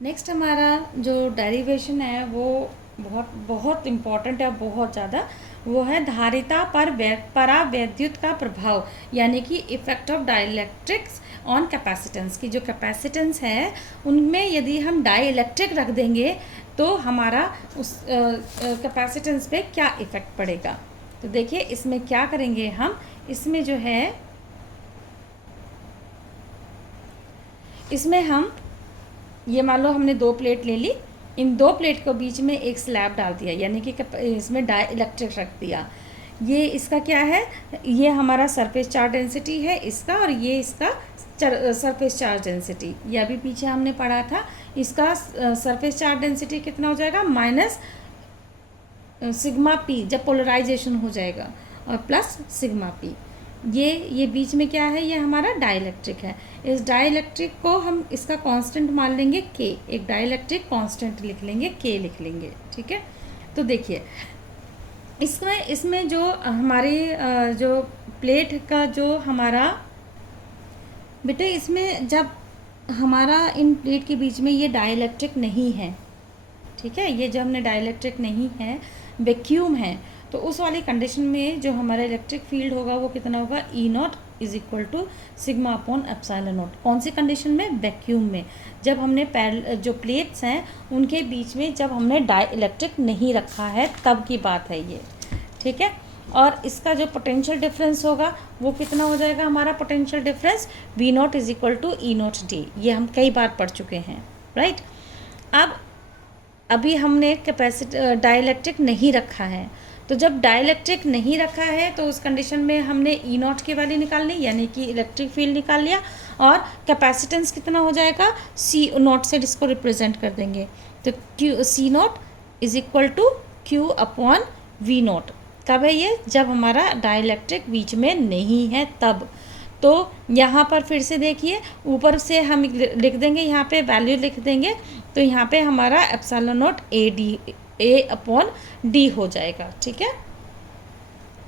Next हमारा जो derivation है वो बहुत बहुत इम्पॉर्टेंट है, बहुत ज़्यादा। वो है धारिता पर परावैद्युत का प्रभाव, यानी कि effect of dielectrics on capacitance. की जो कैपेसिटेंस है उनमें यदि हम डाइलेक्ट्रिक रख देंगे तो हमारा उस कैपेसिटेंस पे क्या इफ़ेक्ट पड़ेगा। तो देखिए इसमें क्या करेंगे हम, इसमें जो है इसमें हम ये मान लो हमने 2 प्लेट ले ली, इन 2 प्लेट को बीच में एक स्लैब डाल दिया, यानी कि इसमें डाई इलेक्ट्रिक रख दिया। ये इसका क्या है, ये हमारा सरफेस चार्ज डेंसिटी है इसका, और ये इसका सरफेस चार्ज डेंसिटी। ये अभी पीछे हमने पढ़ा था, इसका सरफेस चार्ज डेंसिटी कितना हो जाएगा, माइनस सिग्मा पी जब पोलराइजेशन हो जाएगा, और प्लस सिग्मा पी। ये बीच में क्या है, ये हमारा डाइलेक्ट्रिक है। इस डाइलेक्ट्रिक को हम इसका कांस्टेंट मान लेंगे के, एक डाइलेक्ट्रिक कांस्टेंट लिख लेंगे, के लिख लेंगे, ठीक है। तो देखिए इसमें जो हमारी जो प्लेट का जो हमारा बेटे, इसमें जब हमारा इन प्लेट के बीच में ये डाइलेक्ट्रिक नहीं है, ठीक है, ये जब हमने डाइलेक्ट्रिक नहीं है, वैक्यूम है, तो उस वाली कंडीशन में जो हमारा इलेक्ट्रिक फील्ड होगा वो कितना होगा, E naught is equal to sigma upon epsilon naught. कौन सी कंडीशन में, वैक्यूम में, जब हमने जो प्लेट्स हैं उनके बीच में जब हमने डाई इलेक्ट्रिक नहीं रखा है तब की बात है ये, ठीक है। और इसका जो पोटेंशियल डिफरेंस होगा वो कितना हो जाएगा, हमारा potential difference V naught is equal to E naught D. ये हम कई बार पढ़ चुके हैं, राइट। अब अभी हमने कैपेसिटी डाइलेक्ट्रिक नहीं रखा है, तो जब डाइलेक्ट्रिक नहीं रखा है तो उस कंडीशन में हमने ई नॉट की वैल्यू निकालनी, यानी कि इलेक्ट्रिक फील्ड निकाल लिया, और कैपेसिटेंस कितना हो जाएगा, सी नॉट से इसको रिप्रेजेंट कर देंगे। तो Q C naught is equal to Q upon V naught. कब है ये, जब हमारा डाइलेक्ट्रिक बीच में नहीं है तब। तो यहाँ पर फिर से देखिए, ऊपर से हम लिख देंगे, यहाँ पे वैल्यू लिख देंगे, तो यहाँ पे हमारा epsilon not a upon D हो जाएगा, ठीक है।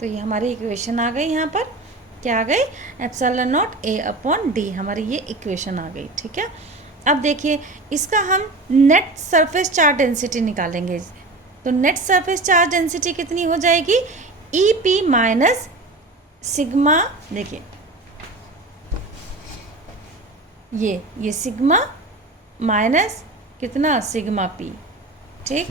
तो ये हमारी इक्वेशन आ गई, यहाँ पर क्या आ गई, epsilon not a upon D, हमारी ये इक्वेशन आ गई, ठीक है। अब देखिए इसका हम नेट सरफेस चार्ज डेंसिटी निकालेंगे। तो नेट सरफेस चार्ज डेंसिटी कितनी हो जाएगी, ई पी माइनस सिग्मा, देखिए ये सिग्मा माइनस कितना, सिग्मा पी, ठीक।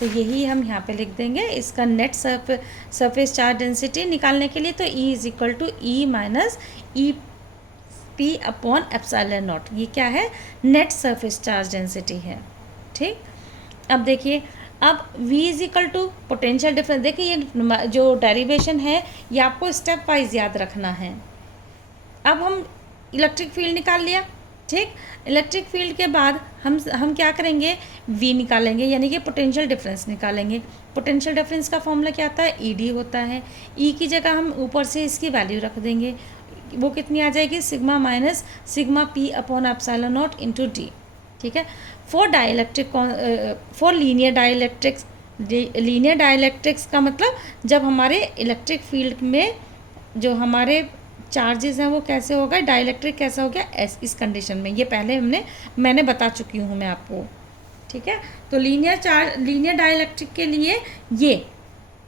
तो यही हम यहाँ पे लिख देंगे इसका नेट सरफेस चार्ज डेंसिटी निकालने के लिए। तो E is equal to E minus E P upon epsilon naught, ये क्या है, नेट सरफेस चार्ज डेंसिटी है, ठीक। अब देखिए, अब V is equal to potential difference. देखिए ये जो डेरिवेशन है ये आपको स्टेप वाइज याद रखना है। अब हम इलेक्ट्रिक फील्ड निकाल लिया, ठीक। इलेक्ट्रिक फील्ड के बाद हम क्या करेंगे, V निकालेंगे, यानी कि पोटेंशियल डिफरेंस निकालेंगे। पोटेंशियल डिफरेंस का फॉर्मूला क्या आता है, ED होता है। E की जगह हम ऊपर से इसकी वैल्यू रख देंगे, वो कितनी आ जाएगी, sigma minus sigma P upon epsilon not into D, ठीक है। फॉर लीनियर डाइलेक्ट्रिक्स का मतलब जब हमारे इलेक्ट्रिक फील्ड में जो हमारे चार्जेस हैं वो कैसे होगा, डाइलेक्ट्रिक कैसा हो गया, इस कंडीशन में। ये पहले मैंने बता चुकी हूँ मैं आपको, ठीक है। तो लीनियर डाइलेक्ट्रिक के लिए ये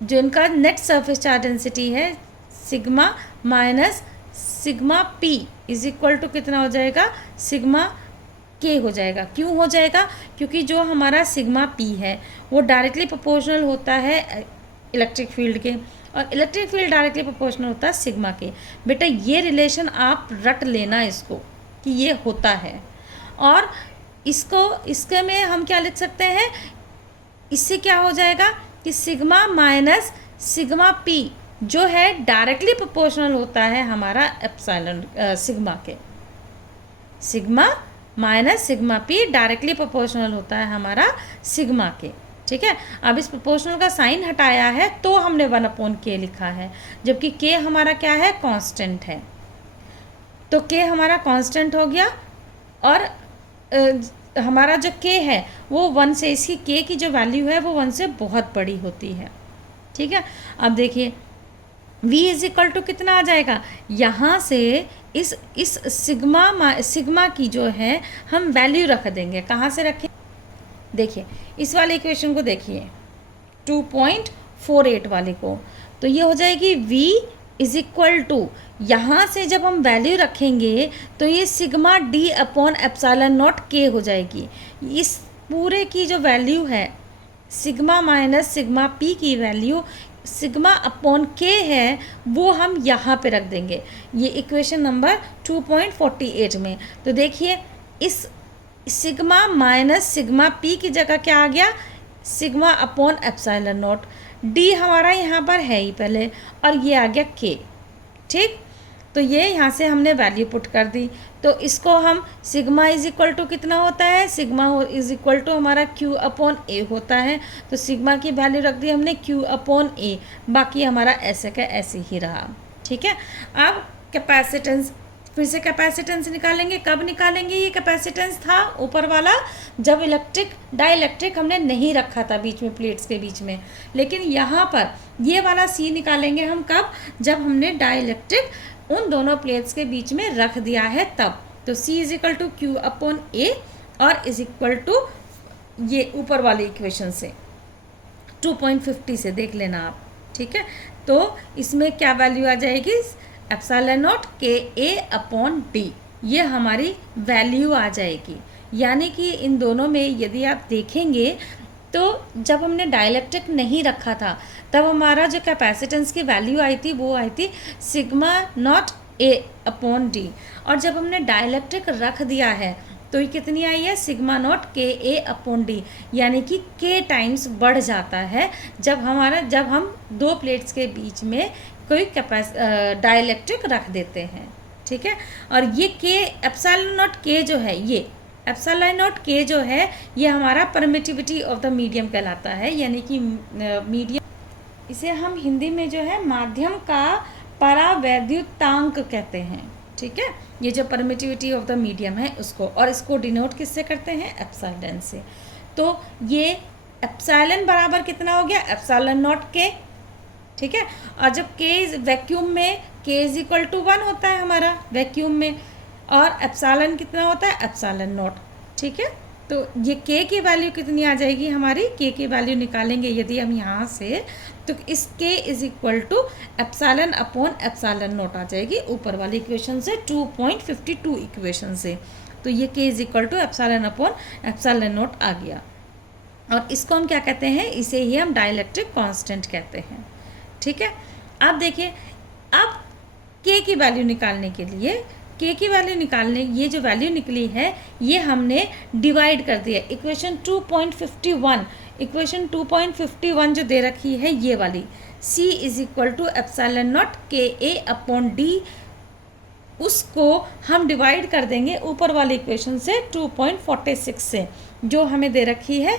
जो इनका नेट सरफेस चार्ज डेंसिटी है, sigma minus sigma P is equal to कितना हो जाएगा, सिग्मा के हो जाएगा। क्यों हो जाएगा, क्योंकि जो हमारा सिग्मा पी है वो डायरेक्टली प्रोपोर्शनल होता है इलेक्ट्रिक फील्ड के, और इलेक्ट्रिक फील्ड डायरेक्टली प्रोपोर्शनल होता है सिग्मा के। बेटा ये रिलेशन आप रट लेना इसको कि ये होता है, और इसके में हम क्या लिख सकते हैं, इससे क्या हो जाएगा कि सिग्मा माइनस सिग्मा पी जो है डायरेक्टली प्रोपोर्शनल होता है हमारा एप्सिलॉन सिग्मा के। Sigma minus sigma P directly proportional होता है हमारा सिग्मा के, ठीक है। अब इस प्रोपोर्शनल का साइन हटाया है तो हमने 1/k लिखा है, जबकि k हमारा क्या है, कांस्टेंट है। तो k हमारा कांस्टेंट हो गया, और हमारा जो k है वो 1 से, इसकी k की जो वैल्यू है वो 1 से बहुत बड़ी होती है, ठीक है। अब देखिए V इज इक्वल टू कितना आ जाएगा, यहाँ से इस सिग्मा की जो है हम वैल्यू रख देंगे, कहाँ से रखें, देखिए इस वाले इक्वेशन को देखिए 2.48 वाले को, तो ये हो जाएगी v इज इक्वल टू, यहाँ से जब हम वैल्यू रखेंगे तो ये sigma d upon epsilon not k हो जाएगी। इस पूरे की जो वैल्यू है सिग्मा माइनस सिग्मा p की वैल्यू सिग्मा अपॉन k है, वो हम यहाँ पे रख देंगे, ये इक्वेशन नंबर 2.48 में। तो देखिए इस सिग्मा माइनस सिग्मा p की जगह क्या आ गया, sigma upon epsilon not, d हमारा यहाँ पर है ही पहले, और ये आ गया k। ठीक, तो ये यहाँ से हमने वैल्यू पुट कर दी, तो इसको हम सिग्मा इज इक्वल टू कितना होता है, सिग्मा इज इक्वल टू हमारा q अपॉन ए होता है, तो सिग्मा की वैल्यू रख दी हमने q अपॉन ए, बाकी हमारा ऐसे का ऐसे ही रहा। ठीक है, अब कैपेसिटेंस, फिर से कैपेसिटेंस निकालेंगे। कब निकालेंगे, ये कैपेसिटेंस था ऊपर वाला जब इलेक्ट्रिक डाइलेक्ट्रिक हमने नहीं रखा था बीच में, प्लेट्स के बीच में, लेकिन यहाँ पर ये वाला सी निकालेंगे हम कब, जब हमने डाइलेक्ट्रिक उन दोनों प्लेट्स के बीच में रख दिया है तब। तो C is equal to Q upon A और इज इक्वल टू ये ऊपर वाले इक्वेशन से 2.50 से देख लेना आप। ठीक है, तो इसमें क्या वैल्यू आ जाएगी, एप्सिलॉन नॉट के ए अपॉन डी, ये हमारी वैल्यू आ जाएगी। यानी कि इन दोनों में यदि आप देखेंगे तो जब हमने डाइलेक्ट्रिक नहीं रखा था तब हमारा जो कैपेसिटेंस की वैल्यू आई थी वो आई थी sigma not a upon D, और जब हमने डाइलेक्ट्रिक रख दिया है तो ये कितनी आई है, सिग्मा नॉट के ए अपॉन डी, यानी कि के टाइम्स बढ़ जाता है जब हम दो प्लेट्स के बीच में कोई डाइलेक्ट्रिक रख देते हैं। ठीक है, और ये के एप्सिलॉन नॉट के जो है, ये एप्सिलॉन नॉट के जो है ये हमारा परमिटिविटी ऑफ द मीडियम कहलाता है, यानी कि मीडियम, इसे हम हिंदी में जो है माध्यम का परावैद्युतांक कहते हैं। ठीक है, ये जो परमिटिविटी ऑफ द मीडियम है उसको, और इसको डिनोट किससे करते हैं, एप्सिलॉन से। तो ये एप्सिलॉन बराबर कितना हो गया, एप्सिलॉन नॉट के। ठीक है, और जब के वैक्यूम में के इज इक्वल टू 1 होता है हमारा वैक्यूम में, और एप्सिलॉन कितना होता है, एप्सिलॉन नॉट। ठीक है, तो ये के की वैल्यू कितनी आ जाएगी हमारी, के की वैल्यू निकालेंगे यदि हम यहाँ से, तो इस K is equal to epsilon upon epsilon naught आ जाएगी ऊपर वाली इक्वेशन से, 2.52 इक्वेशन से। तो ये K is equal to epsilon upon epsilon naught आ गया, और इसको हम क्या कहते हैं, इसे ही हम डाइलेक्ट्रिक कांस्टेंट कहते हैं। ठीक है, अब देखिए, अब के की वैल्यू निकालने के लिए, के की वैल्यू निकालने, ये जो वैल्यू निकली है ये हमने डिवाइड कर दिया। इक्वेशन 2.51, इक्वेशन 2.51 जो दे रखी है ये वाली, c is equal to epsilon naught के ए अपॉन डी, उसको हम डिवाइड कर देंगे ऊपर वाली इक्वेशन से 2.46 से, जो हमें दे रखी है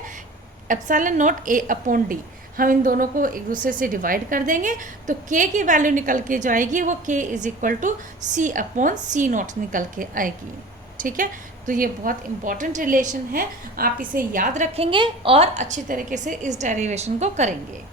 epsilon not a upon D. हम इन दोनों को एक दूसरे से डिवाइड कर देंगे, तो k की वैल्यू निकल के जो आएगी वो k is equal to C upon C naught निकल के आएगी। ठीक है, तो ये बहुत इंपॉर्टेंट रिलेशन है, आप इसे याद रखेंगे और अच्छी तरीके से इस डेरिवेशन को करेंगे।